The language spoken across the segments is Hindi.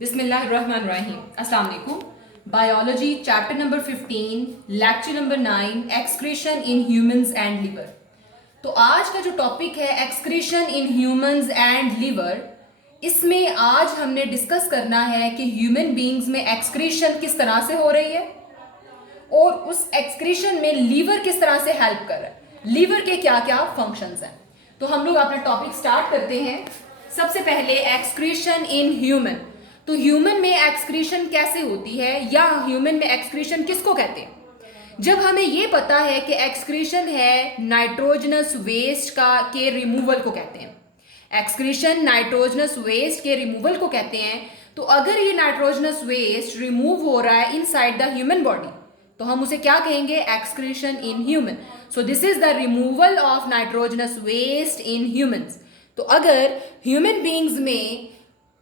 बिस्मिल्लाहिर्रहमानिर्रहीम। अस्सलाम वालेकुम। Biology chapter number 15 lecture number 9 excretion in humans and liver. तो आज का जो टॉपिक है excretion in humans and liver, इसमें आज हमने डिस्कस करना है कि ह्यूमन बींग्स में एक्सक्रीशन किस तरह से हो रही है और उस एक्सक्रीशन में लीवर किस तरह से हेल्प कर रहा है, लीवर के क्या क्या फंक्शंस हैं। तो हम लोग अपना टॉपिक स्टार्ट करते हैं। सबसे पहले एक्सक्रीशन इन ह्यूमन। तो ह्यूमन में एक्सक्रीशन कैसे होती है या ह्यूमन में एक्सक्रीशन किसको कहते हैं? जब हमें ये पता है कि एक्सक्रीशन है नाइट्रोजनस वेस्ट के रिमूवल को कहते हैं, एक्सक्रीशन नाइट्रोजनस वेस्ट के रिमूवल को कहते हैं। तो अगर ये नाइट्रोजनस वेस्ट रिमूव हो रहा है इनसाइड द ह्यूमन बॉडी तो हम उसे क्या कहेंगे? Excretion in human. So this is the removal of nitrogenous waste in humans. तो अगर ह्यूमन बींग्स में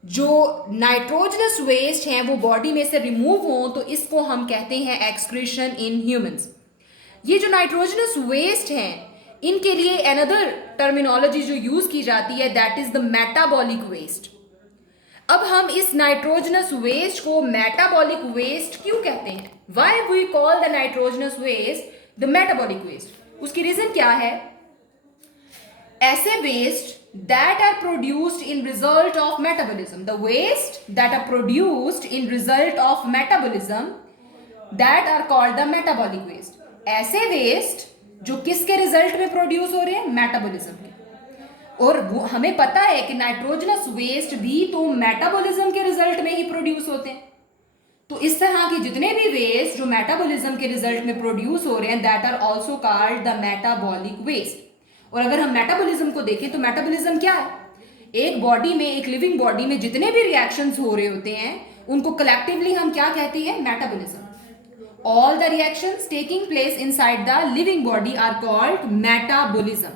जो नाइट्रोजनस वेस्ट हैं वो बॉडी में से रिमूव हो तो इसको हम कहते हैं एक्सक्रीशन इन ह्यूमंस। ये जो नाइट्रोजनस वेस्ट हैं इनके लिए अनदर टर्मिनोलॉजी जो यूज की जाती है that is the metabolic waste. अब हम इस नाइट्रोजनस वेस्ट को मेटाबॉलिक वेस्ट क्यों कहते हैं? Why we call the nitrogenous waste the metabolic waste? उसकी रीजन क्या है? ऐसे waste that are produced in result of metabolism, the waste that are produced in result of metabolism that are called the metabolic waste। ऐसे वेस्ट जो किसके रिजल्ट में प्रोड्यूस हो रहे हैं? मेटाबॉलिज्म के। और वो हमें पता है कि नाइट्रोजनस वेस्ट भी तो मेटाबॉलिज्म के रिजल्ट में ही प्रोड्यूस होते हैं। तो इस तरह के जितने भी वेस्ट जो मेटाबॉलिज्म के रिजल्ट में प्रोड्यूस हो रहे हैं that are also called the metabolic waste. और अगर हम मेटाबॉलिज्म को देखें तो मेटाबॉलिज्म क्या है? एक बॉडी में, एक लिविंग बॉडी में जितने भी रिएक्शंस हो रहे होते हैं उनको कलेक्टिवली हम क्या कहते हैं? Metabolism. All the reactions taking place inside the living body are called metabolism.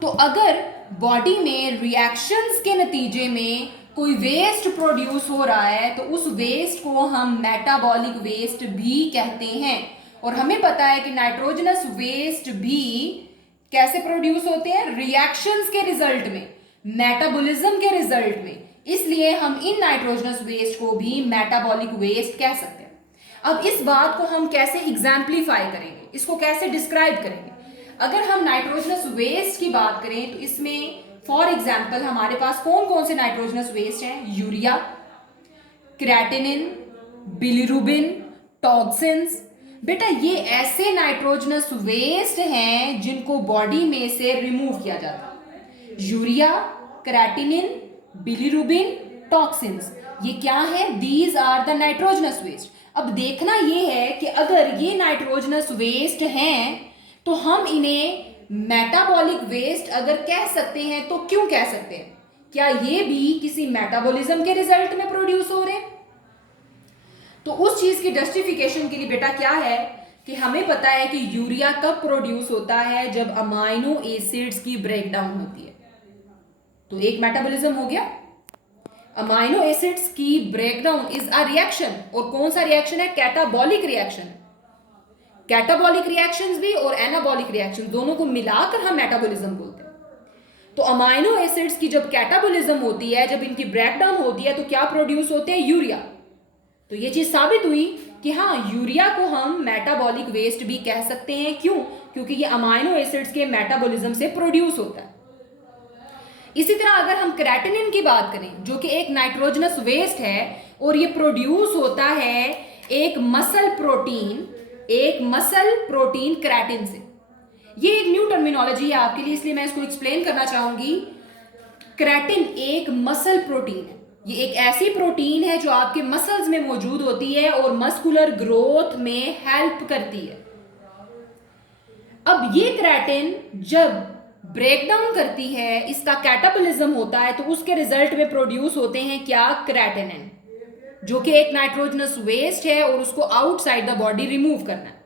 तो अगर बॉडी में रिएक्शंस के नतीजे में कोई वेस्ट प्रोड्यूस हो रहा है तो उस वेस्ट को हम मेटाबॉलिक वेस्ट भी कहते हैं। और हमें पता है कि नाइट्रोजनस वेस्ट भी कैसे प्रोड्यूस होते हैं? रिएक्शंस के रिजल्ट में, मेटाबॉलिज्म के रिजल्ट में। इसलिए हम इन नाइट्रोजनस वेस्ट को भी मेटाबॉलिक वेस्ट कह सकते हैं। अब इस बात को हम कैसे एग्जाम्पलीफाई करेंगे, इसको कैसे डिस्क्राइब करेंगे? अगर हम नाइट्रोजनस वेस्ट की बात करें तो इसमें फॉर एग्जाम्पल हमारे पास कौन कौन से नाइट्रोजनस वेस्ट हैं? Urea, creatinine, bilirubin, toxins. बेटा ये ऐसे नाइट्रोजनस वेस्ट हैं जिनको बॉडी में से रिमूव किया जाता है। यूरिया, क्रेटिनिन, बिलिरुबिन, टॉक्सिन्स, ये क्या है? These are the nitrogenous waste. अब देखना ये है कि अगर ये नाइट्रोजनस वेस्ट हैं तो हम इन्हें मेटाबॉलिक वेस्ट अगर कह सकते हैं तो क्यों कह सकते हैं? क्या ये भी किसी मेटाबॉलिज्म के रिजल्ट में प्रोड्यूस हो रहे हैं? तो उस चीज की जस्टिफिकेशन के लिए बेटा क्या है कि हमें पता है कि यूरिया कब प्रोड्यूस होता है? जब अमाइनो एसिड्स की ब्रेकडाउन होती है। तो एक मेटाबॉलिज्म हो गया। अमाइनो एसिड्स की ब्रेकडाउन इज अ रिएक्शन। और कौन सा रिएक्शन है? Catabolic reaction. कैटाबॉलिक रिएक्शंस भी और एनाबॉलिक रिएक्शन दोनों को मिलाकर हम मेटाबॉलिज्म बोलते हैं। तो अमाइनो एसिड्स की जब कैटाबॉलिज्म होती है, जब इनकी ब्रेकडाउन होती है तो क्या प्रोड्यूस होते हैं? यूरिया। तो ये चीज साबित हुई कि हाँ, यूरिया को हम मेटाबॉलिक वेस्ट भी कह सकते हैं। क्यों? क्योंकि ये अमाइनो एसिड्स के मेटाबॉलिज्म से प्रोड्यूस होता है। इसी तरह अगर हम क्रेटिनिन की बात करें जो कि एक नाइट्रोजनस वेस्ट है और ये प्रोड्यूस होता है एक मसल प्रोटीन क्रेटिन से। ये एक न्यू टर्मिनोलॉजी है आपके लिए, इसलिए मैं इसको एक्सप्लेन करना चाहूंगी। क्रेटिन एक मसल प्रोटीन है। ये एक ऐसी प्रोटीन है जो आपके मसल्स में मौजूद होती है और मस्कुलर ग्रोथ में हेल्प करती है। अब ये क्रेटिन जब ब्रेकडाउन करती है, इसका कैटाबॉलिज्म होता है, तो उसके रिजल्ट में प्रोड्यूस होते हैं क्या? क्रेटिनिन, जो कि एक नाइट्रोजनस वेस्ट है और उसको आउटसाइड द बॉडी रिमूव करना है।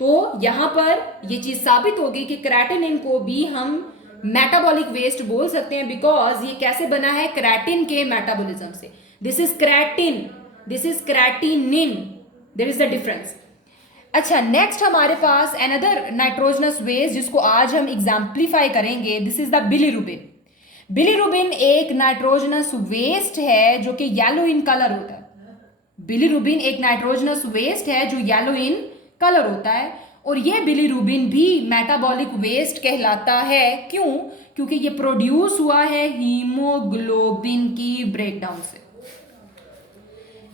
तो यहां पर यह चीज साबित होगी कि क्रेटिनिन को भी हम मेटाबॉलिक वेस्ट बोल सकते हैं बिकॉज ये कैसे बना है? क्रेटिन के मेटाबॉलिज्म से। This is creatine, this is creatinine, there is the difference. अच्छा, नेक्स्ट हमारे पास अनदर नाइट्रोजनस वेस्ट जिसको आज हम एग्जाम्पलीफाई करेंगे, this is the bilirubin. Bilirubin एक नाइट्रोजनस वेस्ट है जो कि येलो इन कलर होता है। बिलीरुबिन एक नाइट्रोजनस वेस्ट है जो येलो इन कलर होता है, और ये बिलीरुबिन भी मेटाबॉलिक वेस्ट कहलाता है। क्यों? क्योंकि ये प्रोड्यूस हुआ है हीमोग्लोबिन की ब्रेकडाउन से।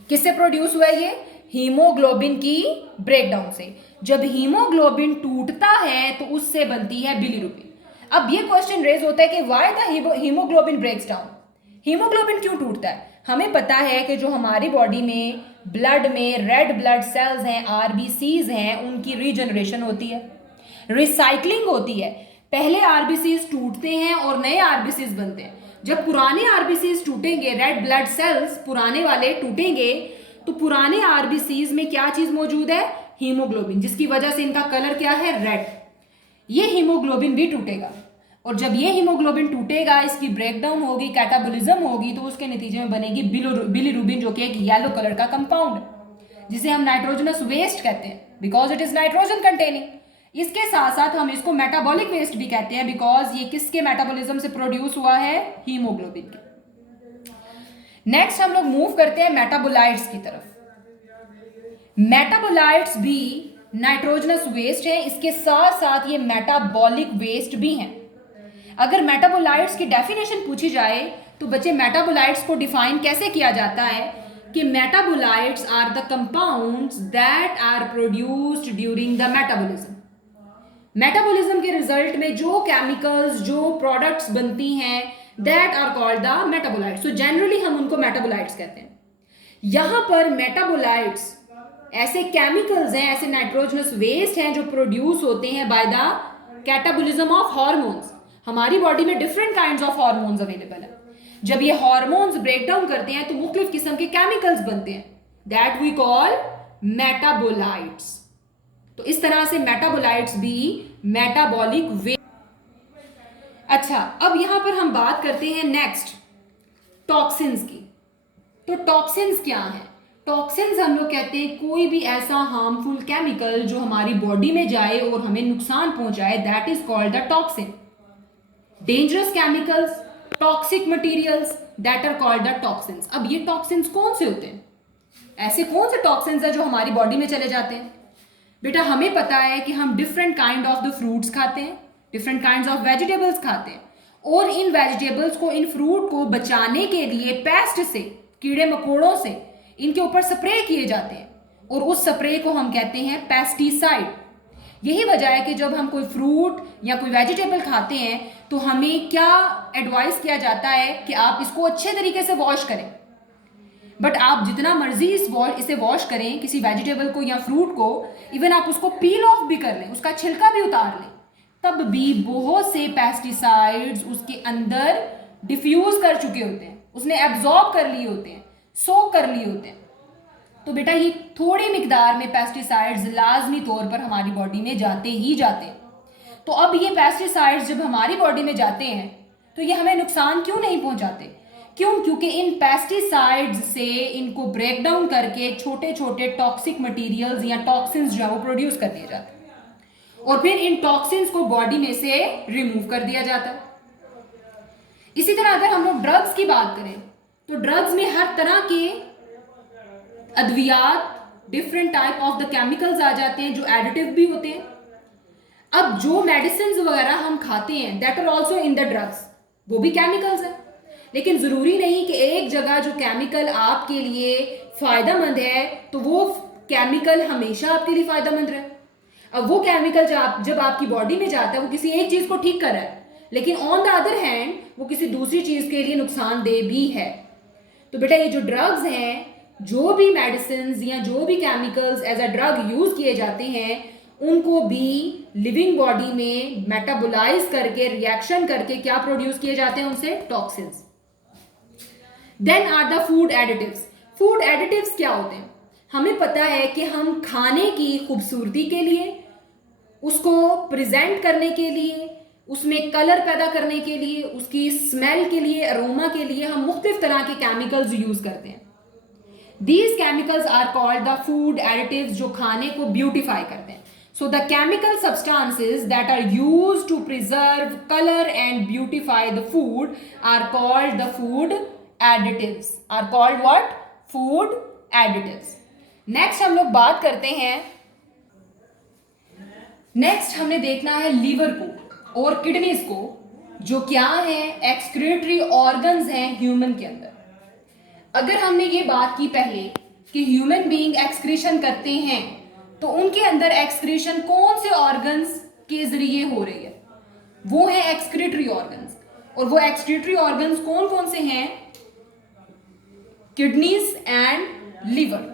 किससे प्रोड्यूस हुआ है ये? हीमोग्लोबिन की ब्रेकडाउन से। जब हीमोग्लोबिन टूटता है तो उससे बनती है बिलीरुबिन। अब ये क्वेश्चन रेज होता है कि why the haemoglobin breaks down. Haemoglobin क्यों टूटता है? हमें पता है कि जो हमारी बॉडी में ब्लड में रेड ब्लड सेल्स हैं, आरबीसीज हैं, उनकी रीजनरेशन होती है, रिसाइकलिंग होती है। पहले आरबीसीज टूटते हैं और नए आरबीसीज बनते हैं। जब पुराने आरबीसीज टूटेंगे, रेड ब्लड सेल्स पुराने वाले टूटेंगे, तो पुराने आरबीसीज में क्या चीज मौजूद है? हीमोग्लोबिन, जिसकी वजह से इनका कलर क्या है? रेड। ये हीमोग्लोबिन भी टूटेगा, और जब ये हीमोग्लोबिन टूटेगा, इसकी ब्रेकडाउन होगी, कैटाबोलिज्म होगी, तो उसके नतीजे में बनेगी बिलीरुबिन, जो कि एक येलो कलर का कंपाउंड है, जिसे हम नाइट्रोजनस वेस्ट कहते हैं because it is nitrogen containing. इसके साथ साथ हम इसको मेटाबॉलिक वेस्ट भी कहते हैं बिकॉज ये किसके मेटाबॉलिज्म से प्रोड्यूस हुआ है? हीमोग्लोबिन के। नेक्स्ट हम लोग मूव करते हैं मेटाबोलाइट्स की तरफ। मेटाबोलाइट्स भी नाइट्रोजनस वेस्ट है, इसके साथ साथ ये मेटाबॉलिक वेस्ट भी हैं। अगर मेटाबोलाइट्स की डेफिनेशन पूछी जाए तो बच्चे मेटाबोलाइट्स को डिफाइन कैसे किया जाता है कि metabolites are the compounds that are produced during the metabolism. Metabolism के रिजल्ट में जो केमिकल्स, जो प्रोडक्ट्स बनती हैं, that are called the metabolites. So generally हम उनको मेटाबोलाइट्स कहते हैं। यहां पर मेटाबोलाइट्स ऐसे केमिकल्स हैं, ऐसे नाइट्रोजनस वेस्ट हैं जो प्रोड्यूस होते हैं by the catabolism of hormones. हमारी बॉडी में different kinds of hormones available है। जब ये हार्मोन्स ब्रेक डाउन करते हैं तो मुख्तलिफ किस्म के केमिकल्स बनते हैं, दैट वी कॉल मेटाबोलाइट्स। तो इस तरह से मेटाबोलाइट्स भी मेटाबॉलिक वेस्ट। अच्छा, अब यहां पर हम बात करते हैं नेक्स्ट टॉक्सिन्स की। तो टॉक्सिन्स क्या है? टॉक्सिन्स हम लोग कहते हैं कोई भी ऐसा हार्मफुल केमिकल जो हमारी बॉडी में जाए और हमें नुकसान पहुंचाए, that is called the toxin. Dangerous chemicals, toxic materials, that are called the toxins. अब ये टॉक्सिन्स कौन से होते हैं? ऐसे कौन से टॉक्सिन्स है जो हमारी बॉडी में चले जाते हैं? बेटा हमें पता है कि हम different kind of the fruits खाते हैं, डिफरेंट काइंड्स ऑफ वेजिटेबल्स खाते हैं, और इन वेजिटेबल्स को, इन फ्रूट को बचाने के लिए पेस्ट से, कीड़े मकोड़ों से इनके ऊपर स्प्रे किए जाते हैं, और उस स्प्रे को हम कहते हैं पेस्टिसाइड। यही वजह है कि जब हम कोई फ्रूट या कोई वेजिटेबल खाते हैं तो हमें क्या एडवाइस किया जाता है कि आप इसको अच्छे तरीके से वॉश करें। बट आप जितना मर्जी इसे वॉश करें, किसी वेजिटेबल को या फ्रूट को, इवन आप उसको पील ऑफ भी कर लें, उसका छिलका भी उतार लें, तब भी बहुत से पेस्टिसाइड्स उसके अंदर डिफ्यूज कर चुके होते हैं, उसने एब्जॉर्ब कर लिए होते हैं, सोक कर लिए होते हैं। तो बेटा ये थोड़ी मिकदार में पेस्टिसाइड्स लाजमी तौर पर हमारी बॉडी में जाते ही जाते हैं। तो अब ये पेस्टिसाइड्स जब हमारी बॉडी में जाते हैं तो ये हमें नुकसान क्यों नहीं पहुंचाते? क्यों? क्योंकि इन पेस्टिसाइड्स से इनको ब्रेक डाउन करके छोटे छोटे टॉक्सिक मटेरियल्स या टॉक्सिन्स जो है वो प्रोड्यूस कर दिए जाते हैं, और फिर इन टॉक्सिन्स को बॉडी में से रिमूव कर दिया जाता है। इसी तरह अगर हम लोग ड्रग्स की बात करें तो ड्रग्स में हर तरह के अद्वियात, different type of the chemicals आ जाते हैं जो एडिटिव भी होते हैं। अब जो मेडिसिन वगैरह हम खाते हैं that are also in the drugs, वो भी केमिकल्स है। लेकिन जरूरी नहीं कि एक जगह जो केमिकल आपके लिए फायदेमंद है तो वो केमिकल हमेशा आपके लिए फायदेमंद रहे। अब वो केमिकल जब आपकी बॉडी में जाता है वो किसी एक चीज को ठीक कर रहा है, लेकिन ऑन द अदर हैंड वो किसी दूसरी चीज के लिए नुकसानदेह भी है। तो बेटा ये जो ड्रग्स हैं, जो भी मेडिसिन या जो भी chemicals as a drug use किए जाते हैं, उनको भी लिविंग बॉडी में मेटाबोलाइज करके, रिएक्शन करके क्या प्रोड्यूस किए जाते हैं? उनसे toxins. Then are the food additives. Food additives क्या होते हैं? हमें पता है कि हम खाने की खूबसूरती के लिए, उसको प्रेजेंट करने के लिए, उसमें कलर पैदा करने के लिए, उसकी स्मेल के लिए, अरोमा के लिए हम मुख्तलिफ तरह के केमिकल्स यूज करते हैं। These chemicals are called the food additives जो खाने को ब्यूटिफाई करते हैं। So the chemical substances that are used to preserve color and beautify the food are called the food additives. Are called what? Food additives. Next हम लोग बात करते हैं, नेक्स्ट हमने देखना है लीवर को और किडनीज को, जो क्या है, एक्सक्रीटरी ऑर्गन्स हैं ह्यूमन के अंदर. अगर हमने ये बात की पहले कि ह्यूमन बीइंग एक्सक्रीशन करते हैं, तो उनके अंदर एक्सक्रीशन कौन से ऑर्गन्स के जरिए हो रही है? वो है एक्सक्रीटरी ऑर्गन्स. और वो एक्सक्रीटरी ऑर्गन्स कौन कौन से हैं? Kidneys and liver.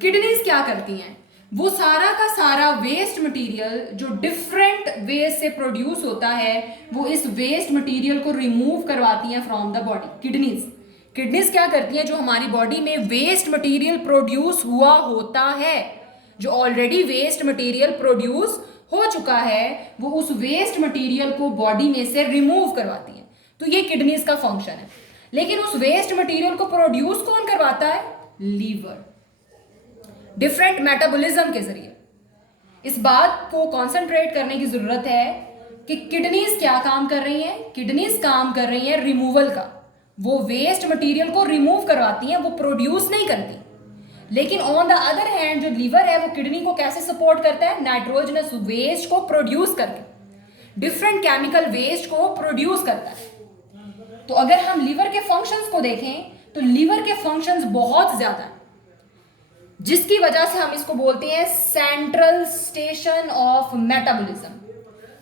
किडनीज क्या करती हैं? वो सारा का सारा वेस्ट मटेरियल जो डिफरेंट वे से प्रोड्यूस होता है, वो इस वेस्ट मटेरियल को रिमूव करवाती हैं फ्रॉम द बॉडी. किडनीज क्या करती हैं? जो हमारी बॉडी में वेस्ट मटेरियल प्रोड्यूस हुआ होता है, जो ऑलरेडी वेस्ट मटेरियल प्रोड्यूस हो चुका है, वो उस वेस्ट मटेरियल को बॉडी में से रिमूव करवाती हैं. तो ये किडनीज का फंक्शन है. लेकिन उस वेस्ट मटेरियल को प्रोड्यूस कौन करवाता है? लीवर, डिफरेंट मेटाबॉलिज्म के जरिए. इस बात को कंसंट्रेट करने की जरूरत है कि किडनीज क्या काम कर रही हैं. किडनीज काम कर रही हैं रिमूवल का. वो वेस्ट मटेरियल को रिमूव करवाती हैं, वो प्रोड्यूस नहीं करती. लेकिन ऑन द अदर हैंड जो लीवर है, वो किडनी को कैसे सपोर्ट करता है? नाइट्रोजनस वेस्ट को प्रोड्यूस करके, डिफरेंट केमिकल वेस्ट को प्रोड्यूस करता है. तो अगर हम लीवर के फंक्शंस को देखें, तो लीवर के फंक्शंस बहुत ज्यादा हैं, जिसकी वजह से हम इसको बोलते हैं सेंट्रल स्टेशन ऑफ मेटाबॉलिज्म.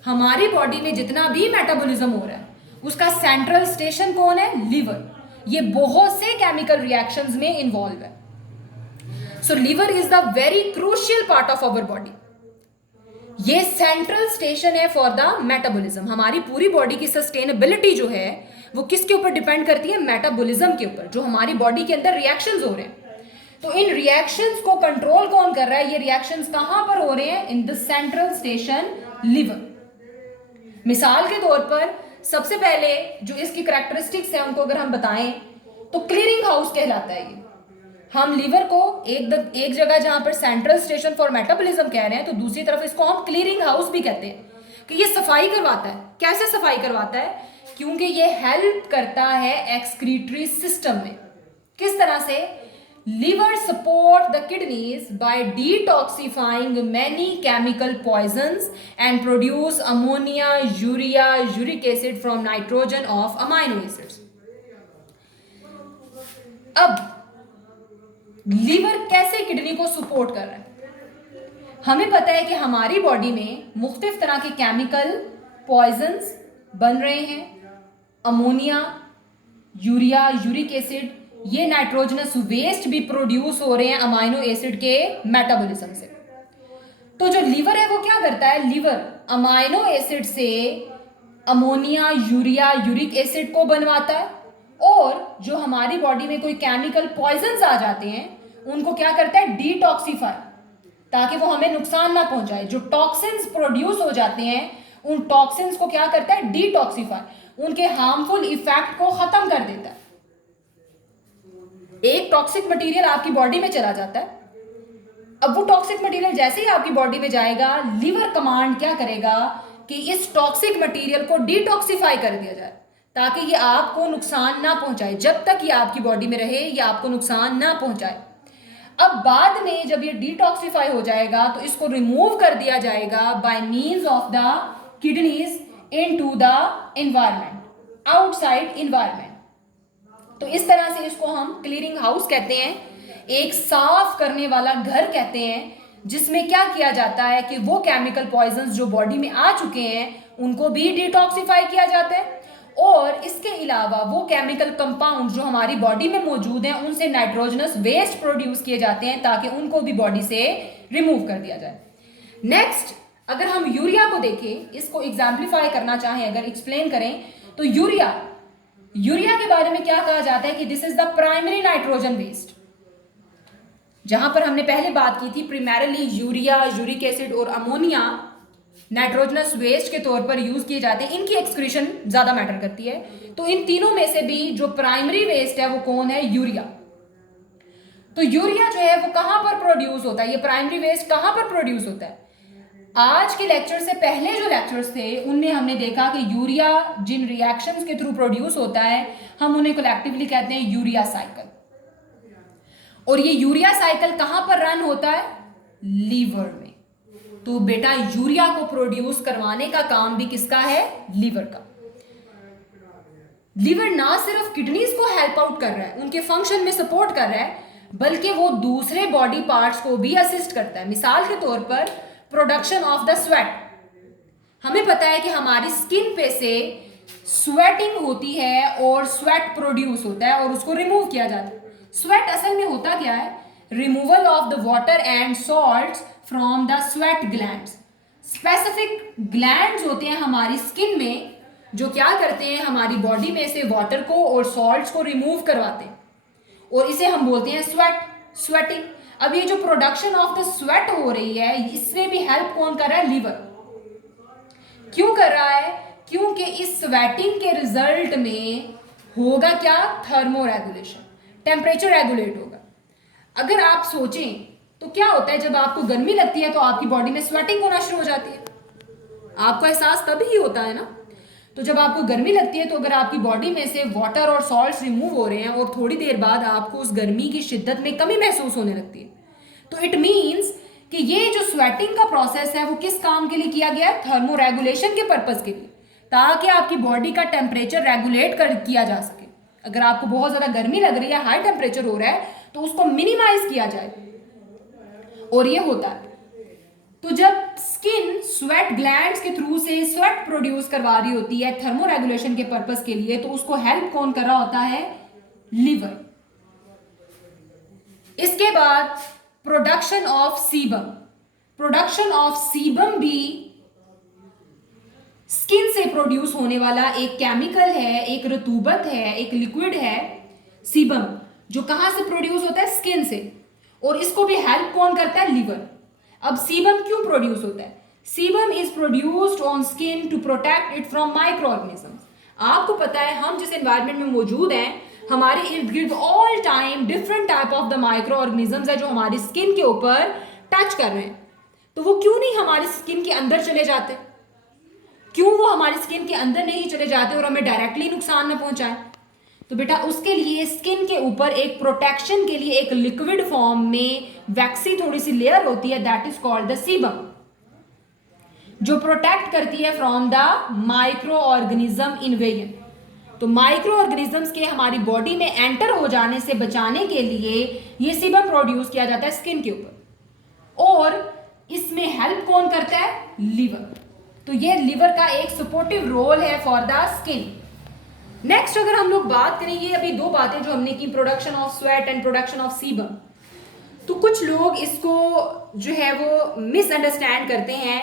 हमारी बॉडी में जितना भी मेटाबॉलिज्म हो रहा है, उसका सेंट्रल स्टेशन कौन है? लिवर. ये बहुत से केमिकल रिएक्शंस में इन्वॉल्व है. So liver is the very crucial part of our body. ये सेंट्रल स्टेशन है फॉर द मेटाबॉलिज्म. हमारी पूरी बॉडी की सस्टेनेबिलिटी जो है, वो किसके ऊपर डिपेंड करती है? मेटाबॉलिज्म के ऊपर. जो हमारी बॉडी के अंदर रिएक्शंस हो रहे हैं, तो इन रिएक्शंस को कंट्रोल कौन कर रहा है? ये रिएक्शंस कहां पर हो रहे हैं? In the central station liver. मिसाल के तौर पर सबसे पहले जो इसकी करैक्टरिस्टिक्स है, उनको अगर हम बताएं, तो क्लीयरिंग हाउस कहलाता है ये. हम लिवर को एक जगह जहां पर सेंट्रल स्टेशन फॉर मेटाबॉलिज्म कह रहे हैं, तो दूसरी तरफ इसको हम क्लीयरिंग हाउस भी कहते हैं, कि ये सफाई करवाता है. कैसे सफाई करवाता है? क्योंकि ये हेल्प करता है एक्सक्रीटरी सिस्टम में. किस तरह से? Liver support the kidneys by detoxifying many chemical poisons and produce ammonia, urea, uric acid from nitrogen of amino acids. अब लीवर कैसे किडनी को सपोर्ट कर रहा है? हमें पता है कि हमारी बॉडी में मुख्तलिफ तरह के केमिकल पॉइजन्स बन रहे हैं. अमोनिया, यूरिया, यूरिक एसिड, ये नाइट्रोजनस वेस्ट भी प्रोड्यूस हो रहे हैं अमाइनो एसिड के मेटाबॉलिज्म से. तो जो लीवर है, वो क्या करता है? लीवर अमाइनो एसिड से अमोनिया, यूरिया, यूरिक एसिड को बनवाता है, और जो हमारी बॉडी में कोई केमिकल पॉइजन्स आ जाते हैं, उनको क्या करता है? डिटॉक्सिफाई, ताकि वो हमें नुकसान ना पहुंचाए. जो टॉक्सिन्स प्रोड्यूस हो जाते हैं, उन टॉक्सिन्स को क्या करता है? डिटॉक्सिफाई, उनके हार्मफुल इफेक्ट को खत्म कर देता है. एक टॉक्सिक मटेरियल आपकी बॉडी में चला जाता है. अब वो टॉक्सिक मटेरियल जैसे ही आपकी बॉडी में जाएगा, लिवर कमांड क्या करेगा कि इस टॉक्सिक मटेरियल को डिटॉक्सिफाई कर दिया जाए, ताकि ये आपको नुकसान ना पहुंचाए. जब तक ये आपकी बॉडी में रहे, ये आपको नुकसान ना पहुंचाए. अब बाद में जब ये डिटॉक्सिफाई हो जाएगा, तो इसको रिमूव कर दिया जाएगा by means of the kidneys into the environment, outside environment. तो इस तरह से इसको हम क्लीयरिंग हाउस कहते हैं, एक साफ करने वाला घर कहते हैं, जिसमें क्या किया जाता है कि वो केमिकल पॉइजन्स जो बॉडी में आ चुके हैं, उनको भी डिटॉक्सिफाई किया जाता है. और इसके अलावा वो केमिकल कंपाउंड जो हमारी बॉडी में मौजूद हैं, उनसे नाइट्रोजनस वेस्ट प्रोड्यूस किए जाते हैं, ताकि उनको भी बॉडी से रिमूव कर दिया जाए. नेक्स्ट, अगर हम यूरिया को देखें, इसको एग्जाम्पलीफाई करना चाहें, अगर एक्सप्लेन करें, तो यूरिया के बारे में क्या कहा जाता है कि this is the primary nitrogen waste. जहां पर हमने पहले बात की थी, प्राइमरीली यूरिया, यूरिक एसिड और अमोनिया नाइट्रोजनस वेस्ट के तौर पर यूज किए जाते हैं. इनकी एक्सक्रीशन ज्यादा मैटर करती है. तो इन तीनों में से भी जो प्राइमरी वेस्ट है, वो कौन है? यूरिया. तो यूरिया जो है वो कहां पर प्रोड्यूस होता है? ये प्राइमरी वेस्ट कहां पर प्रोड्यूस होता है? आज के लेक्चर से पहले जो लेक्चर्स थे उनमें हमने देखा कि यूरिया जिन रिएक्शंस के थ्रू प्रोड्यूस होता है हम उन्हें कलेक्टिवली कहते हैं यूरिया साइकिल। और ये यूरिया साइकिल कहां पर रन होता है? लीवर में। तो बेटा यूरिया को प्रोड्यूस करवाने का काम भी किसका है? लीवर का। लीवर ना सिर्फ किडनीज को हेल्प आउट कर रहा है, उनके फंक्शन में सपोर्ट कर रहा है, बल्कि वो दूसरे बॉडी पार्ट्स को भी असिस्ट करता है। मिसाल के तौर पर प्रोडक्शन ऑफ द स्वेट। हमें पता है कि हमारी स्किन पे से स्वेटिंग होती है और स्वेट प्रोड्यूस होता है और उसको रिमूव किया जाता है। स्वेट असल में होता क्या है? Removal of the water and salts from the sweat glands. Specific glands होते हैं हमारी स्किन में जो क्या करते हैं, हमारी बॉडी में से वाटर को और सॉल्ट्स को रिमूव करवाते हैं और इसे हम बोलते हैं स्वेटिंग। अब ये जो प्रोडक्शन ऑफ द स्वेट हो रही है इसमें भी हेल्प कौन कर रहा है? लीवर। क्यों कर रहा है? क्योंकि इस स्वेटिंग के रिजल्ट में होगा क्या? थर्मो रेगुलेशन, टेम्परेचर रेगुलेट होगा। अगर आप सोचें तो क्या होता है जब आपको गर्मी लगती है तो आपकी बॉडी में स्वेटिंग होना शुरू हो जाती है। आपको एहसास तभी होता है ना। तो जब आपको गर्मी लगती है तो अगर आपकी बॉडी में से वाटर और सॉल्ट्स रिमूव हो रहे हैं और थोड़ी देर बाद आपको उस गर्मी की शिद्दत में कमी महसूस होने लगती है, तो इट मीन्स कि ये जो स्वेटिंग का प्रोसेस है वो किस काम के लिए किया गया है? थर्मो रेगुलेशन के पर्पस के लिए, ताकि आपकी बॉडी का टेम्परेचर रेगुलेट किया जा सके। अगर आपको बहुत ज़्यादा गर्मी लग रही है, हाई टेम्परेचर हो रहा है, तो उसको मिनिमाइज किया जाए और ये होता है। तो जब स्किन स्वेट ग्लैंड्स के थ्रू से स्वेट प्रोड्यूस करवा रही होती है थर्मो रेगुलेशन के पर्पस के लिए, तो उसको हेल्प कौन कर रहा होता है? लीवर। इसके बाद production of sebum. Production of sebum भी स्किन से प्रोड्यूस होने वाला एक केमिकल है, एक रतूबत है, एक लिक्विड है सीबम, जो कहां से प्रोड्यूस होता है? स्किन से। और इसको भी हेल्प कौन करता है? लीवर। अब सीबम क्यों प्रोड्यूस होता है? Sebum is produced on skin to protect it from micro organisms. आपको पता है हम जिस एनवायरनमेंट में मौजूद हैं, हमारे इर्द गिर्द all time different type of the micro organisms है जो हमारी स्किन के ऊपर टच कर रहे हैं। तो वो क्यों नहीं हमारी स्किन के अंदर चले जाते? क्यों वो हमारी स्किन के अंदर नहीं चले जाते और हमें डायरेक्टली नुकसान न पहुंचाए? तो बेटा उसके लिए स्किन के ऊपर एक प्रोटेक्शन के लिए एक लिक्विड फॉर्म में वैक्सी थोड़ी सी लेयर होती है, that is called the sebum, जो प्रोटेक्ट करती है from the micro organism invasion. तो माइक्रो ऑर्गेनिजम्स के हमारी बॉडी में एंटर हो जाने से बचाने के लिए ये सीबम प्रोड्यूस किया जाता है स्किन के ऊपर, और इसमें हेल्प कौन करता है? लीवर। तो ये लीवर का एक सपोर्टिव रोल है फॉर द स्किन। नेक्स्ट अगर हम लोग बात करें, ये अभी दो बातें जो हमने की, production of sweat and production of sebum, तो कुछ लोग इसको जो है वो मिसअंडरस्टैंड करते हैं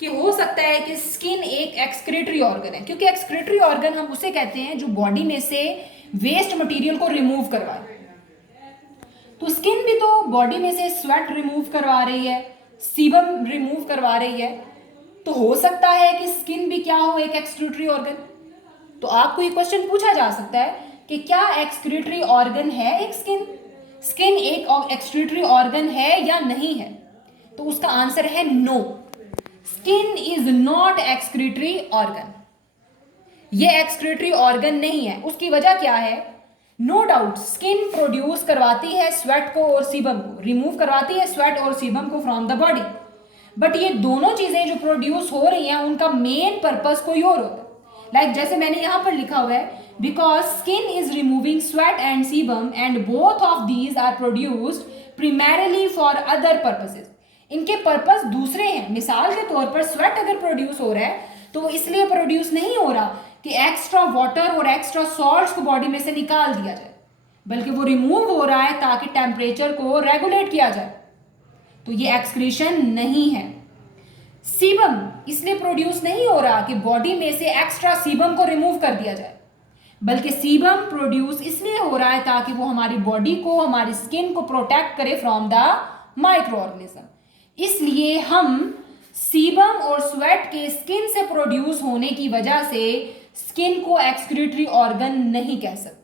कि हो सकता है कि स्किन एक एक्सक्रीटरी ऑर्गन है, क्योंकि एक्सक्रीटरी ऑर्गन हम उसे कहते हैं जो बॉडी में से वेस्ट मटेरियल को रिमूव करवाए। तो स्किन भी तो बॉडी में से स्वेट रिमूव करवा रही है, सीबम रिमूव करवा रही है, तो हो सकता है कि स्किन भी क्या हो? एक एक्सक्रीटरी ऑर्गन। तो आपको ये क्वेश्चन पूछा जा सकता है कि क्या एक्सक्रीटरी ऑर्गन है एक स्किन? स्किन एक एक्सक्रीटरी ऑर्गन है या नहीं है? तो उसका आंसर है no, skin is not excretory organ. ये एक्सक्रीटरी ऑर्गन नहीं है। उसकी वजह क्या है? नो डाउट स्किन प्रोड्यूस करवाती है स्वेट को और सीबम को, रिमूव करवाती है स्वेट और सीबम को फ्रॉम द बॉडी, बट ये दोनों चीजें जो प्रोड्यूस हो रही हैं उनका मेन पर्पस कोई और होता है। लाइक जैसे मैंने यहां पर लिखा हुआ है, because skin is removing sweat and sebum and both of these are produced primarily for other purposes. इनके पर्पस दूसरे हैं। मिसाल के तौर पर स्वेट अगर प्रोड्यूस हो रहा है तो इसलिए प्रोड्यूस नहीं हो रहा कि एक्स्ट्रा वाटर और एक्स्ट्रा सॉल्ट्स को बॉडी में से निकाल दिया जाए, बल्कि वो रिमूव हो रहा है ताकि टेम्परेचर को रेगुलेट किया जाए। तो ये एक्सक्रीशन नहीं है। सीबम इसलिए प्रोड्यूस नहीं हो रहा कि बॉडी में से एक्स्ट्रा सीबम को रिमूव कर दिया जाए, बल्कि सीबम प्रोड्यूस इसलिए हो रहा है ताकि वो हमारी बॉडी को, हमारी स्किन को प्रोटेक्ट करे फ्रॉम द माइक्रो ऑर्गेनिज्म। इसलिए हम सीबम और स्वेट के स्किन से प्रोड्यूस होने की वजह से स्किन को एक्सक्रीटरी ऑर्गन नहीं कह सकते।